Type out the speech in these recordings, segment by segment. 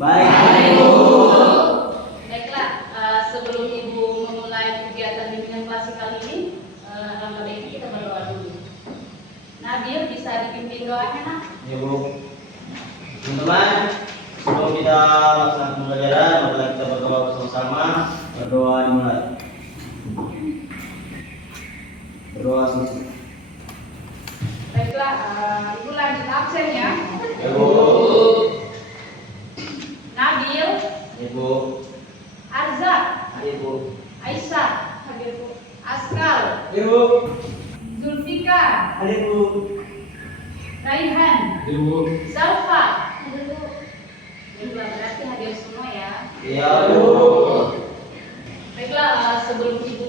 Baik, Bu. Baiklah, sebelum Ibu memulai kegiatan bimbingan klasik kali ini, alangkah baiknya kita berdoa dulu. Nabil, bisa dipimpin doanya, Nak? Ya, Bu. Teman-teman, sebelum kita melaksanakan pembelajaran, mari kita berdoa bersama-sama. Berdoa dimulai. Berdoa selesai. Baiklah, Ibu lanjut absen ya. Ya, Bu. Nabil, Ya, Bu. Arzak, Ya, Bu. Aisyah, hadir Bu. Askal, Ya, Bu. Zulfika, Hadir, Bu. Raihan, Ya, Bu. Zalfa, hadir Bu. Baiklah, berarti hadir semua ya. Ya, Bu. Baiklah, sebelum Ibu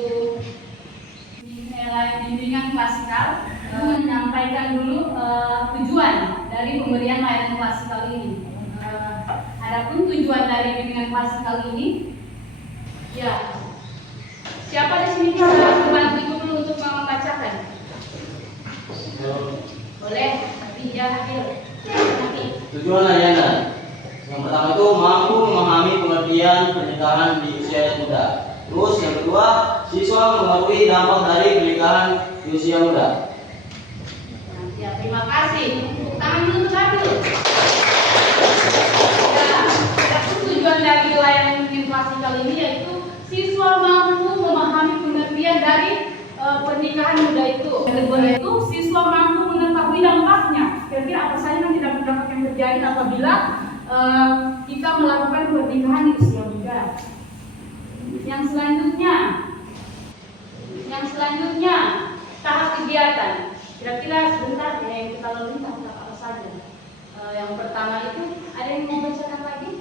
mulai bimbingan klasikal, menyampaikan dulu tujuan dari pemberian layanan klasikal ini. Adapun tujuan dari bimbingan klasikal ini, ya, siapa di sini bisa membantu Ibu dulu untuk membacakan? Boleh, tapi ya hadir. Nanti. Tujuan layanan yang pertama itu mampu memahami pengertian pernikahan di usia yang muda. Terus yang kedua, siswa mengetahui dampak dari pernikahan di usia muda. Ya, terima kasih. Tepuk tangan dulu untuk Nabil. Ya, adapun tujuan dari layanan bimbingan klasikal ini yaitu siswa mampu memahami pengertian dari pernikahan muda itu. Yang kedua itu siswa mampu mengetahui dampaknya. Kira-kira apa saja nanti dampak yang terjadi apabila kita melakukan pernikahan di usia muda. Yang selanjutnya tahap kegiatan. Kira-kira sebentar ya, yang kita lalui tahap apa saja. Yang pertama itu ada yang mau bacakan lagi?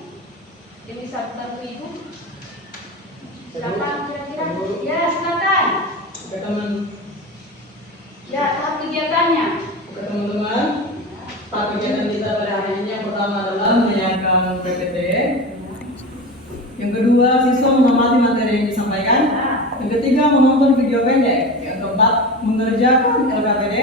Yang bisa bantu Ibu? Siapa kira-kira? Ya, silakan. Oke teman, Ya, tahap kegiatannya. oke teman-teman. Tahap kegiatan kita pada hari ini yang pertama adalah menyiapkan PPT. Yang kedua, siswa mengamati materi yang disampaikan. Yang ketiga, menonton video pendek. Yang keempat, mengerjakan LKPD.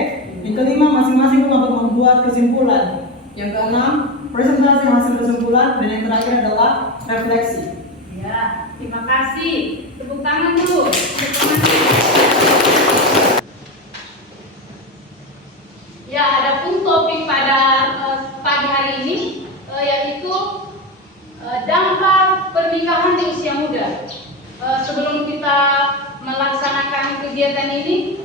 Yang kelima, masing-masing kelompok membuat kesimpulan. Yang keenam, presentasi hasil kesimpulan. Dan yang terakhir adalah refleksi. Ya, terima kasih. Tepuk tangan dulu. Tepuk tangan dulu. Ya, adapun topik pada pagi hari ini yaitu dampak pernikahan di usia muda. Sebelum kita melaksanakan kegiatan ini,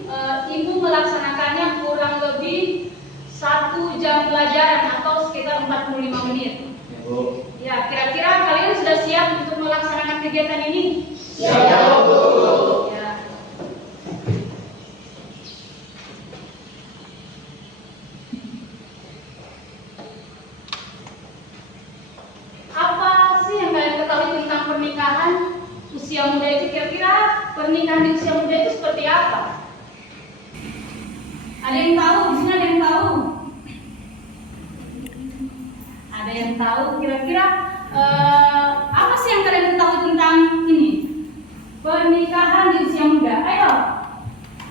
Ibu melaksanakannya kurang lebih 1 jam pelajaran atau sekitar 45 menit. Ya, Bu. Ya, kira-kira kalian sudah siap untuk melaksanakan kegiatan ini? Ya, Bu. Ya. Apa sih yang kalian ketahui tentang pernikahan usia muda itu? Kira-kira pernikahan di usia muda itu seperti apa? Ada yang tahu? Di sini ada yang tahu? Ada yang tahu? Kira-kira apa sih yang kalian ketahui tentang ini? Pernikahan di usia muda. Ayo.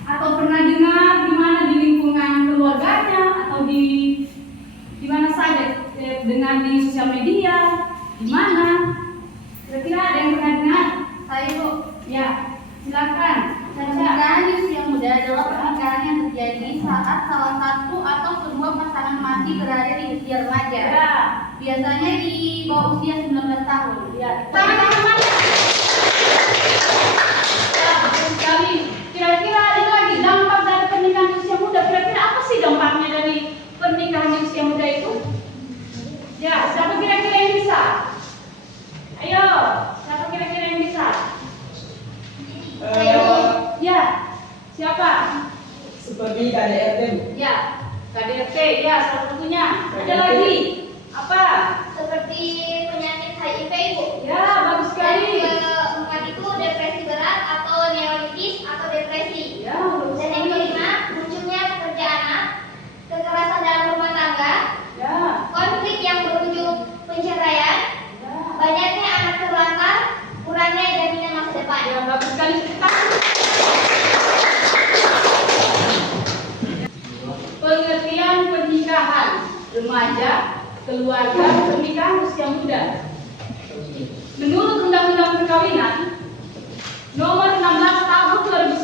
Atau pernah dengar di mana di lingkungan keluarganya atau di mana saja? Dengar di sosial media? Di mana? Kira-kira ada yang pernah dengar? Saya Bu, Ya, silakan. pernikahan di usia muda adalah pernikahan yang terjadi saat salah satu atau kedua pasangan masih berada di usia remaja. Ya. Biasanya di bawah usia 19 tahun. Ya, teman-teman. Ya, betul sekali. Kira-kira ada lagi dampak dari pernikahan di usia muda. Kira-kira apa sih dampaknya dari pernikahan di usia muda itu? Ya, siapa kira-kira yang bisa? Ayo, siapa kira-kira yang bisa? Ya, siapa? Seperti KDRT, Bu. Ya, KDRT. Ya, salah satunya. Ada lagi? Apa? Seperti penyakit HIV Bu. Ya, bagus sekali. Dan yang keempat itu depresi berat atau neuritis atau depresi. Ya, bagus Dan yang sekali. kelima munculnya pekerja anak, kekerasan dalam rumah tangga, Ya, konflik yang berujung perceraian, ya. banyaknya anak terlantar, kurangnya jaminan masa depan. Ya, bagus sekali. Pengertian pernikahan remaja, keluarga, pernikahan usia muda.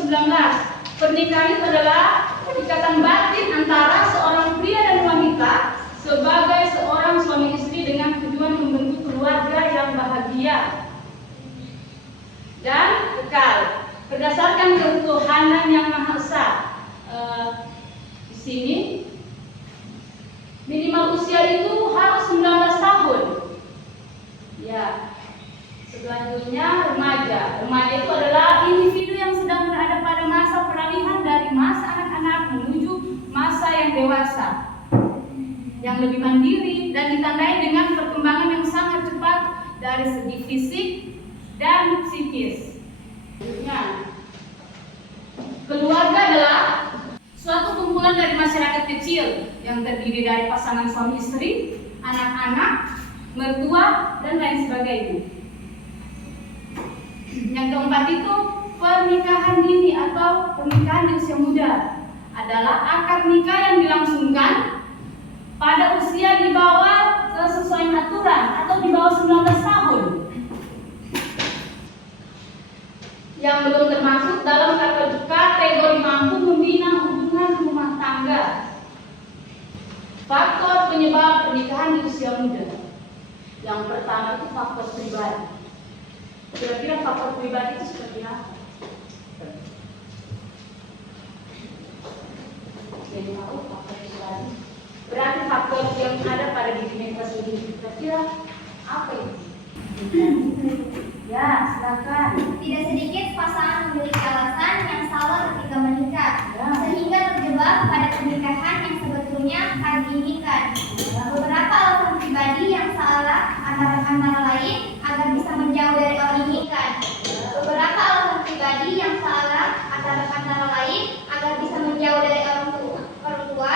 Pernikahan itu adalah ikatan batin antara seorang pria dan wanita sebagai seorang suami istri dengan tujuan membentuk keluarga yang bahagia dan kekal berdasarkan ketuhanan yang Maha Esa. Di sini minimal usia itu harus 19 tahun. Ya. Selanjutnya remaja. Remaja itu adalah individu yang sedang berada pada masa peralihan dari masa anak-anak menuju masa yang dewasa, yang lebih mandiri dan ditandai dengan perkembangan yang sangat cepat dari segi fisik dan psikis. Selanjutnya, keluarga adalah suatu kumpulan dari masyarakat kecil yang terdiri dari pasangan suami istri, anak-anak, mertua, dan lain sebagainya. Yang keempat itu pernikahan dini atau pernikahan di usia muda adalah akad nikah yang dilangsungkan pada usia di bawah sesuai aturan atau di bawah 19 tahun yang belum termasuk dalam kategori mampu membina hubungan rumah tangga. Faktor penyebab pernikahan di usia muda. Yang pertama itu faktor pribadi. Kira-kira faktor pribadi itu seperti apa? Jadi tahu faktor pribadi. Berarti faktor yang ada pada diri mereka sendiri. Kira-kira apa itu? Ya, silakan. Tidak sedikit pasangan memiliki alasan yang salah ketika menikah, sehingga terjebak pada pernikahan yang sebetulnya akan diinginkan. Beberapa alasan pribadi yang salah antara lain agar bisa menjauh dari orang diinginkan. Beberapa alasan pribadi yang salah antara lain agar bisa menjauh dari orang tua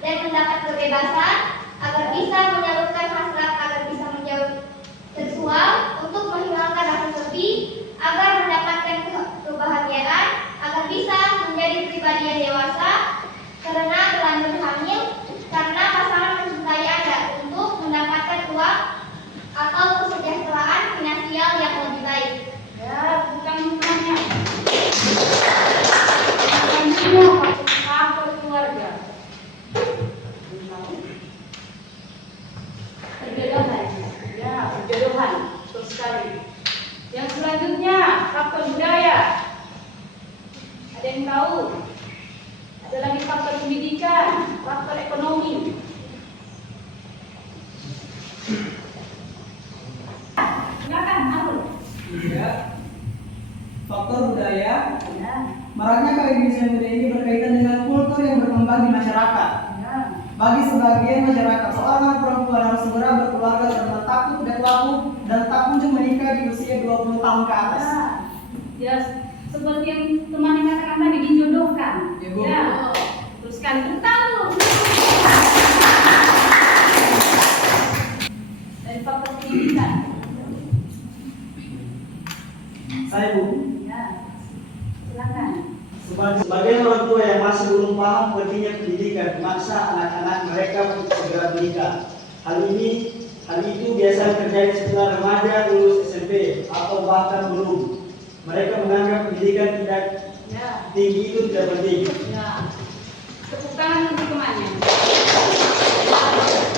dan mendapat kebebasan, agar bisa menyalurkan hasrat, agar bisa menjauh seksual untuk menghilangkan rasa sepi, agar mendapatkan kebahagiaan, agar bisa menjadi pribadi yang dewasa, karena terlanjur hamil, karena pasangan mencintai Anda untuk mendapatkan uang atau kesejahteraan finansial yang lebih baik. Ya, bukan hanya semua faktor keluarga. Perjodohan, ya, perjodohan, betul sekali. Yang selanjutnya faktor budaya. Ada yang tahu? Ada lagi faktor pendidikan, faktor ekonomi. Silakan, Arul. Ya. Faktor budaya. Ya. Maraknya kebiasaan muda ini berkaitan dengan kultur yang berkembang di masyarakat. Ya. Bagi sebagian masyarakat, seorang anak perempuan harus segera berkeluarga karena takut tidak laku dan tak kunjung menikah di usia 20 tahun ke atas. Ya, seperti yang teman yang katakan tadi, dijodohkan. Ya, Bu. Ya, terus kan tahu. Dari faktor pendidikan. Saya Bu, Ya, silakan. sebagai orang tua yang masih belum paham pentingnya pendidikan, memaksa anak-anak mereka untuk segera menikah. Hal itu biasa terjadi setelah remaja lulus SMP atau bahkan belum. Mereka menganggap pendidikan tidak Ya, tinggi itu tidak penting. ya. Tepuk tangan untuk temannya.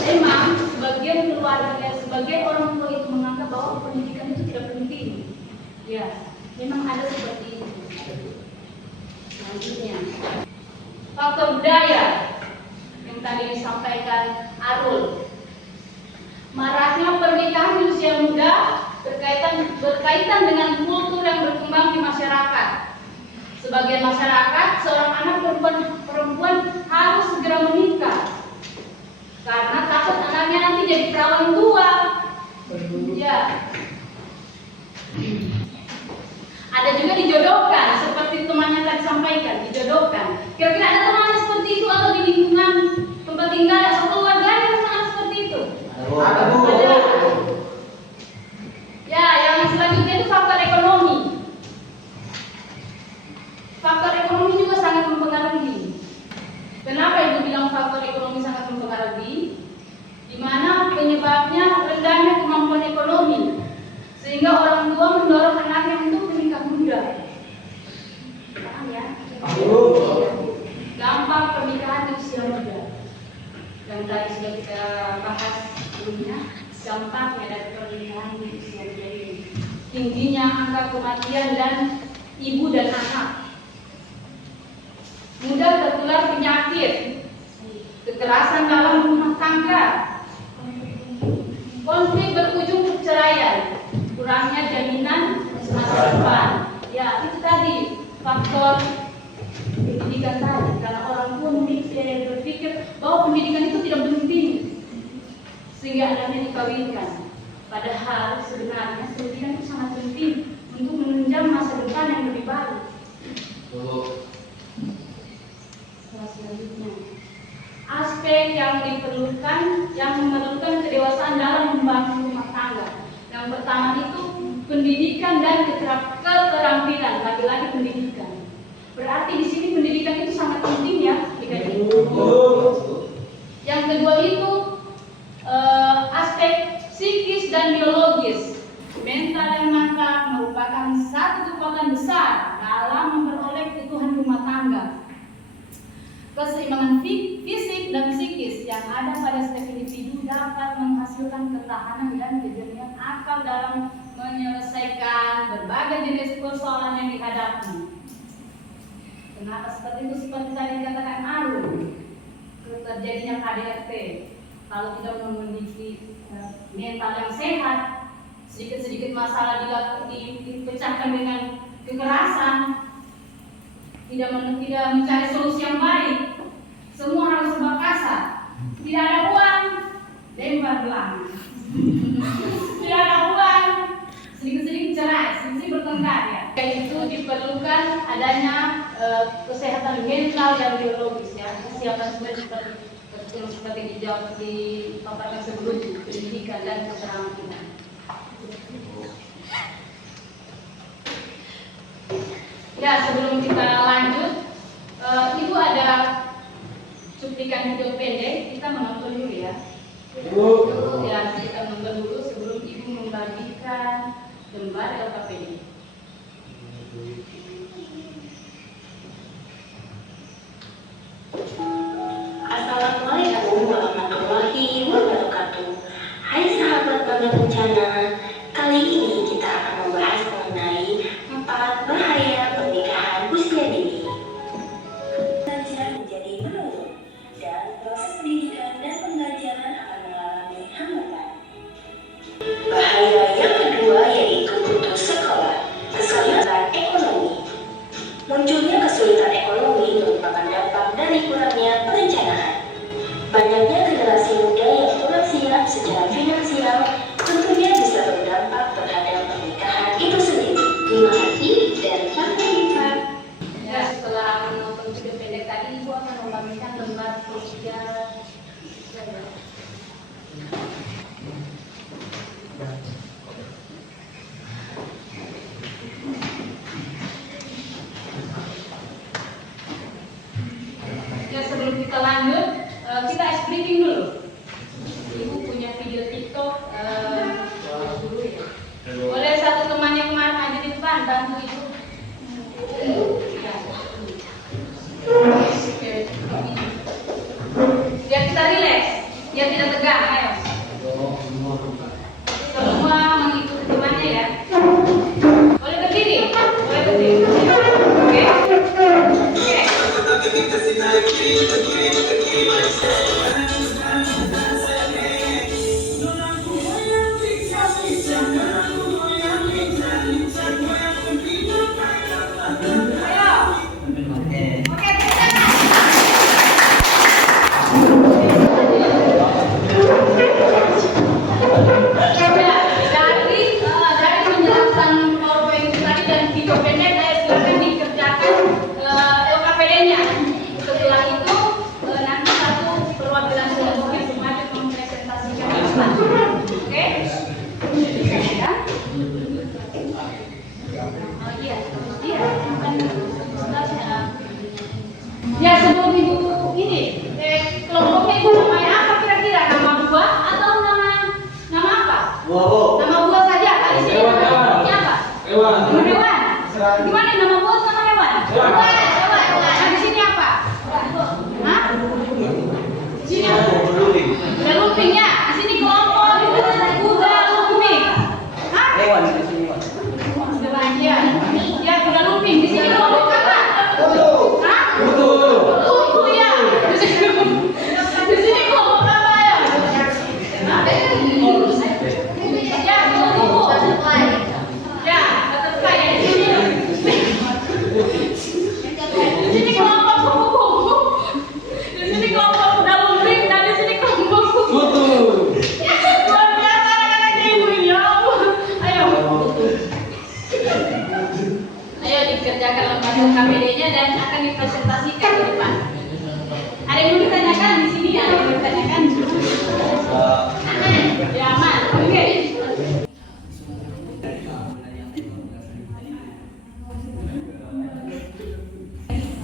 Memang sebagian keluarga, sebagian orang tua itu menganggap bahwa pendidikan itu tidak penting. Ya, memang ada seperti itu. Selanjutnya, faktor budaya yang tadi disampaikan Arul. Maraknya pernikahan di usia muda berkaitan dengan kultur yang berkembang di masyarakat. Sebagian masyarakat, seorang anak perempuan harus segera menikah karena takut anaknya nanti jadi perawan tua. Ya. Ada juga dijodohkan, seperti temannya tadi sampaikan, dijodohkan. Kira-kira ada temannya seperti itu atau di lingkungan tempat tinggal atau keluarga yang sangat seperti itu? Ada Bu. Ada. Ya, yang selanjutnya itu faktor ekonomi. Faktor ekonomi juga sangat mempengaruhi. Kenapa Ibu bilang faktor ekonomi sangat mempengaruhi? Di mana penyebabnya rendahnya kemampuan ekonomi, sehingga orang tua mendorong anaknya untuk menikah muda. Paham ya? dari pernikahan di usia muda ini. Tingginya angka kematian dan ibu dan anak, mudah tertular penyakit, kekerasan dalam rumah tangga, konflik berujung perceraian, kurangnya jaminan masa depan. Ya, itu tadi faktor pendidikan tadi, karena orang tua berpikir bahwa pendidikan itu tidak penting sehingga anaknya dikawinkan. Padahal sebenarnya pendidikan itu sangat penting untuk menunjang masa depan yang lebih baik. Selanjutnya, aspek yang memerlukan kedewasaan dalam membangun rumah tangga. Yang pertama itu pendidikan dan keterampilan, lagi-lagi pendidikan. Berarti di sini pendidikan itu sangat penting ya, Yang kedua itu aspek psikis dan biologis. Mental yang matang merupakan satu kekuatan besar dalam memperoleh keutuhan rumah tangga. Keseimbangan fisik dan psikis yang ada pada setiap individu dapat menghasilkan ketahanan dan kejernihan akal dalam menyelesaikan berbagai jenis persoalan yang dihadapi. Kenapa seperti itu? Seperti tadi dikatakan Arun, terjadinya KDRT. Kalau tidak memiliki mental yang sehat, sedikit-sedikit masalah dipecahkan dengan kekerasan, tidak mencari solusi yang baik, semua harus serba kasar. Tidak ada uang, lempar belang. Tidak ada uang, sedikit-sedikit cerai, sedikit bertengkar ya. Itu diperlukan adanya kesehatan mental dan biologis ya, kesiapan seperti dijawab di paparan sebelum pendidikan dan keterampilan. Ya, sebelum kita lanjut, Ibu ada cuplikan video pendek, kita menonton dulu ya. Ya, kita nonton dulu sebelum Ibu membagikan gambar LKPD. Assalamualaikum warahmatullahi wabarakatuh. Hai sahabat Bangga Bencana, kali ini kita akan membahas mengenai 4 bahaya pernikahan usia dini. Belajar menjadi menurun dan proses pendidikan dan pembelajaran akan mengalami hambatan. Bahaya yang kedua yaitu putus sekolah, kesulitan ekonomi. Munculnya kesulitan ekonomi merupakan dampak dari kurangnya perencanaan. Banyaknya generasi muda yang kurang siap secara finansial tentunya bisa berdampak terhadap pernikahan itu sendiri. Terima kasih dan sampai jumpa. Ya, setelah menonton video pendek tadi, Ibu akan membagikan lembar usia. Ya, sebelum kita lanjut, kita ice briefing dulu. Ibu punya video TikTok dulu ya. Boleh satu temannya kemarin aja di depan bantu Ibu. Biar kita rileks, biar tidak tegang. Ayo. Semua mengikuti temannya ya. Boleh berdiri, boleh berdiri. Oke. Oke. Ya, sebelum Ibu ini, kelompoknya Ibu namanya apa kira-kira? Nama buah atau nama apa? Nama buah saja. Di sini nama apa? Hewan. Nama hewan. Gimana nama buah sama hewan? Hewan. Nah, di sini apa? Hah? Di sini apa? Ada lumping ya. Di sini kelompok, di sini kuda, lumping. KPD-nya dan akan dipresentasikan ke depan. Ada yang mau ditanyakan di sini? Ada yang mau ditanyakan? Ya aman. Oke.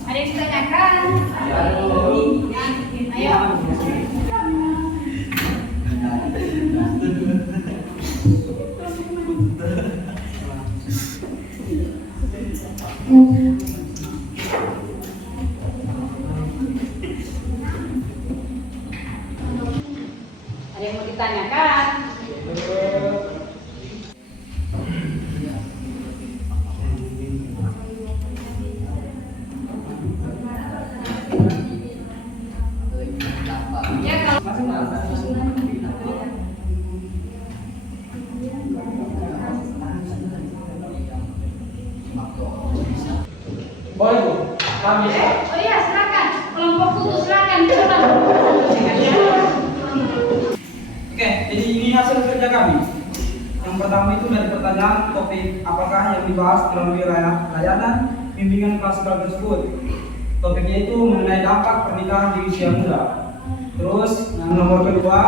Ada yang ditanyakan? Ayo. Ada yang mau ditanyakan? Ya kalau Boleh Bu, kami oh iya, silakan. Kelompok tutup silakan. Silakan. Oke, jadi ini hasil kerja kami. Yang pertama itu dari pertanyaan topik apakah yang dibahas melalui layanan bimbingan klasikal tersebut. Topiknya itu mengenai dampak pernikahan di usia muda. Terus yang nomor kedua,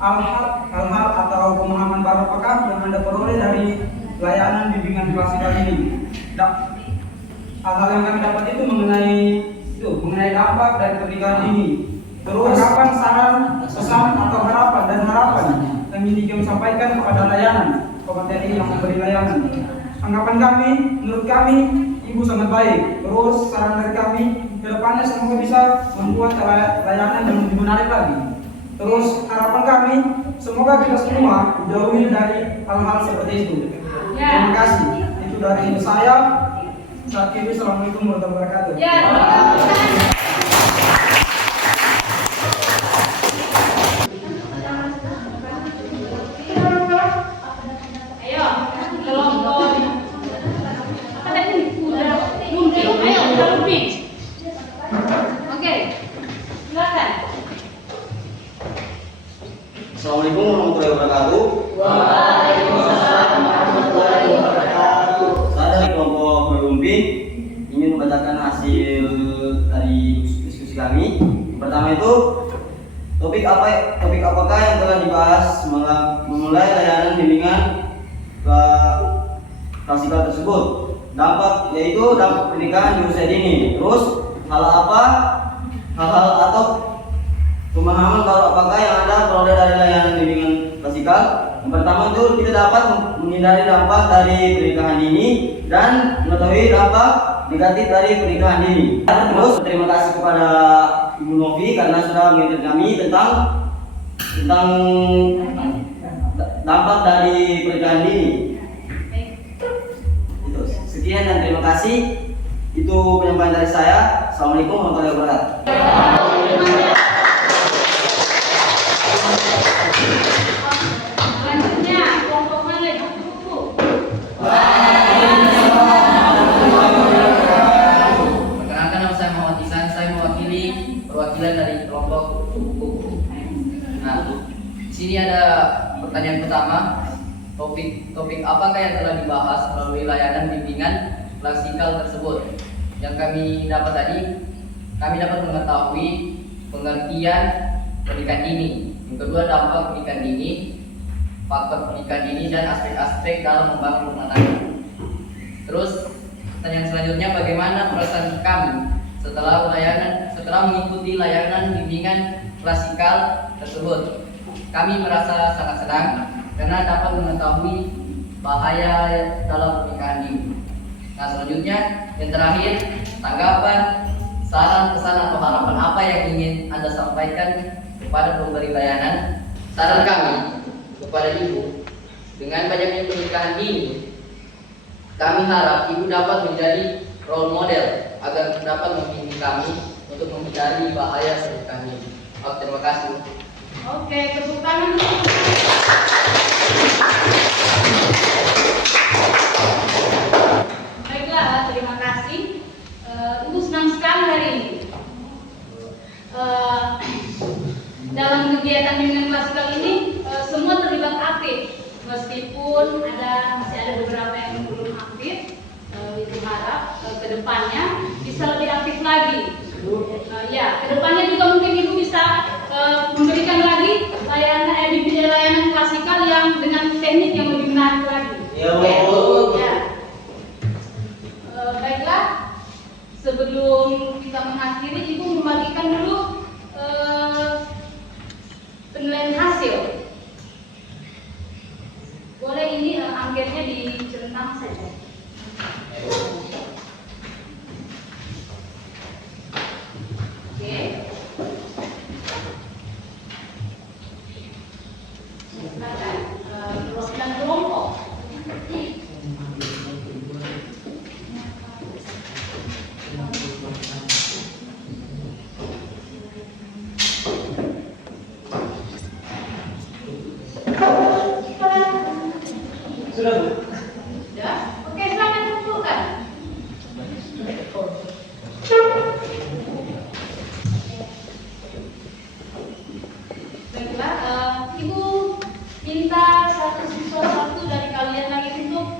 hal-hal atau pemahaman baru apakah yang Anda peroleh dari layanan bimbingan klasikal ini. Hal-hal yang kami dapat itu mengenai dampak dari pernikahan ini. Terus kapan saran, pesan atau harapan yang ingin kami sampaikan kepada layanan, materi yang memberi layanan. Anggapan kami, menurut kami, Ibu sangat baik. Terus saran dari kami, kedepannya semoga bisa membuat layanan yang lebih menarik lagi. Terus harapan kami, semoga kita semua dijauhi dari hal-hal seperti itu. Terima kasih. Itu dari saya. Assalamualaikum warahmatullahi wabarakatuh. Ya. Ayo, kelompok. Apa tadi? Udah mungkin. Ayo, udah lebih. Oke, silakan. Assalamualaikum warahmatullahi wabarakatuh. Waalaikumsalam warahmatullahi wabarakatuh. Saya dari kelompok berlumping ingin membacakan hasil dari diskusi kami. Yang pertama itu topik apakah yang telah dibahas memulai layanan bimbingan klasikal tersebut. Yaitu dampak pernikahan di usia dini. Terus hal-hal atau pemahaman baru apakah yang Anda peroleh dari layanan bimbingan klasikal. Yang pertama itu kita dapat menghindari dampak dari pernikahan dini dan mengetahui dampak negatif dari pernikahan dini. Terus terima kasih kepada Ibu Novi karena sudah mengingatkan kami tentang dampak dari pernikahan dini. Itu sekian dan terima kasih. Itu penyampaian dari saya. Assalamualaikum warahmatullahi wabarakatuh. Selanjutnya, kelompok mana? Buku-buku. Perkenalkan, nama saya Muhammad Ihsan. Saya mewakili perwakilan dari kelompok buku. Nah, di sini ada pertanyaan pertama. Topik apakah yang telah dibahas melalui layanan bimbingan klasikal tersebut? Yang kami dapat tadi, kami dapat mengetahui pengertian pernikahan dini. Yang kedua, dampak pernikahan dini, faktor pernikahan dini, dan aspek-aspek dalam membangun rumah tangga. Terus pertanyaan selanjutnya, bagaimana perasaan kami setelah mengikuti layanan bimbingan klasikal tersebut? Kami merasa sangat senang karena dapat mengetahui bahaya dalam pernikahan dini. Nah, selanjutnya yang terakhir, tanggapan, saran, pesan atau harapan apa yang ingin Anda sampaikan kepada pemberi layanan. Saran kami kepada Ibu, dengan banyaknya pernikahan dini, kami harap Ibu dapat menjadi role model agar dapat membimbing kami untuk menghindari bahaya pernikahan dini. Terima kasih. Oke, tepuk tangan. Baiklah, terima kasih. Ibu senang sekali hari ini. Dalam kegiatan bimbingan klasikal ini semua terlibat aktif, meskipun masih ada beberapa yang belum aktif. Ibu harap ke depannya bisa lebih aktif lagi. Ya, ke depannya juga mungkin Ibu bisa memberikan lagi layanan klasikal yang dengan teknik yang lebih menarik lagi. Ya, Bu. Ya. Baiklah, sebelum kita mengakhiri, Ibu membagikan dulu penilaian hasil. Boleh ini angketnya dicentang saja. Oke. Silakan perwakilan kelompok. Sudah, Bu. Ya, oke, silakan kumpulkan. Baiklah, Ibu minta satu siswa satu dari kalian lagi untuk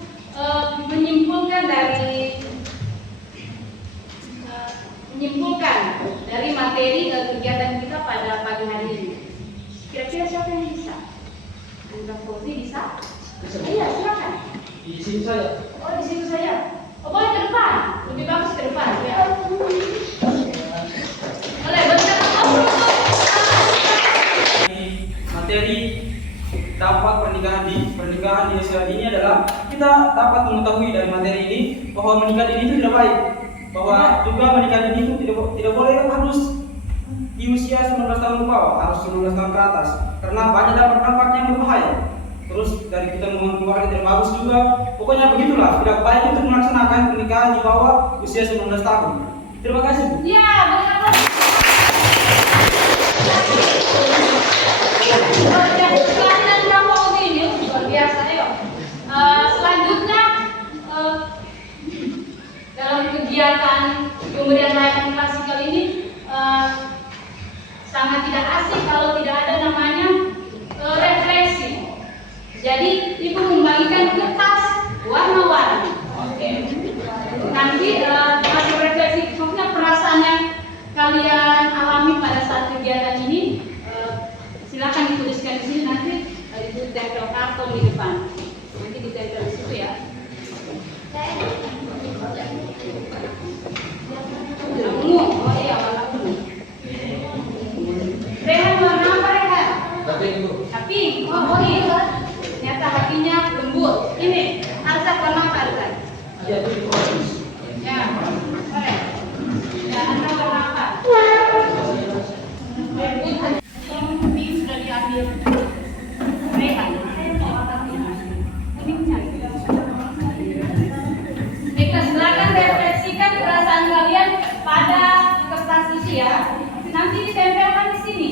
menyimpulkan dari materi kegiatan kita pada pagi hari ini. Kira-kira siapa yang bisa? Anda Fauzi bisa? Iya, silakan. Di sini saya. Oh, di situ saya. Oh, boleh ke depan. Lebih bagus ke depan, ya. Boleh, benar. Materi dampak pernikahan di usia dini adalah kita dapat mengetahui dari materi ini bahwa menikah dini itu tidak baik, bahwa juga menikah dini itu tidak boleh harus di usia 19 tahun ke bawah, harus 19 tahun ke atas, karena banyak dampak yang berbahaya. Terus dari kita membangun keluarga tidak bagus juga. Pokoknya begitulah, tidak baik untuk melaksanakan pernikahan di bawah usia 19 tahun. Terima kasih, Bu. Iya, boleh. Kehadiran Kak Fauzi ini luar biasa, ayo. Selanjutnya dalam kegiatan pemberian layanan klasikal ini sangat tidak asik kalau tidak ada namanya refleksi. Jadi Ibu membagikan kertas warna-warni. Nanti hasil refleksi, maksudnya perasaan yang kalian alami pada saat kegiatan ini, silakan dituliskan di sini, nanti Ibu tempel karton di depan. Nanti ditempel di situ ya. Ungu, oh iya warna ungu. Rehan warna apa Rehan? Tapi, oh iya. Ternyata hatinya lembut. Ini, Arzak warna apa Arzak? Ya, boleh. Ya, Anda warna apa? Ini sudah diambil. Rehan. Kita silakan refleksikan perasaan kalian pada kertas isi ya. Nanti ditempelkan di sini.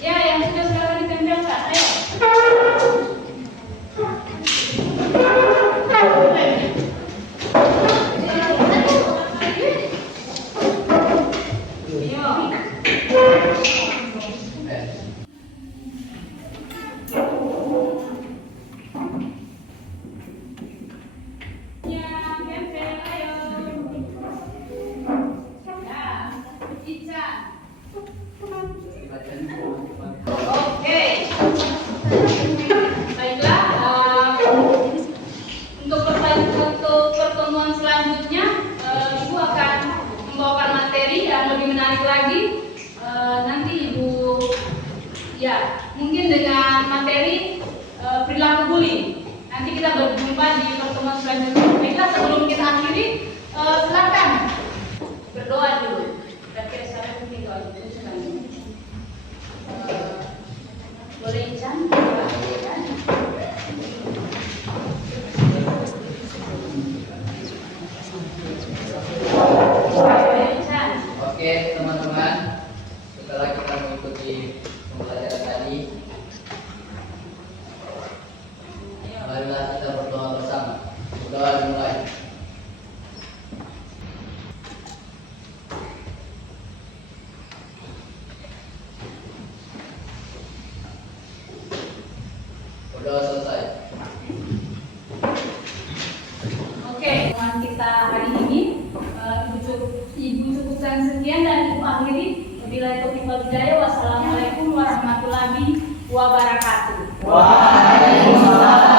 Ya, yang sudah silakan ditempelkan. Ayo. Untuk pertemuan selanjutnya, Ibu akan membawakan materi yang lebih menarik lagi. Nanti Ibu, ya mungkin dengan materi perilaku bullying. Nanti kita berjumpa di pertemuan selanjutnya. Baiklah, sebelum kita akhiri, silakan berdoa dulu. Kira-kira saya mungkin doa dulu selanjutnya. Boleh Ican? Oke teman-teman, setelah kita mengikuti pembelajaran Ibu cukupkan sekian dan Ibu akhiri. Wabillahi taufiq wal hidayah. Wassalamualaikum warahmatullahi wabarakatuh. Waalaikumsalam.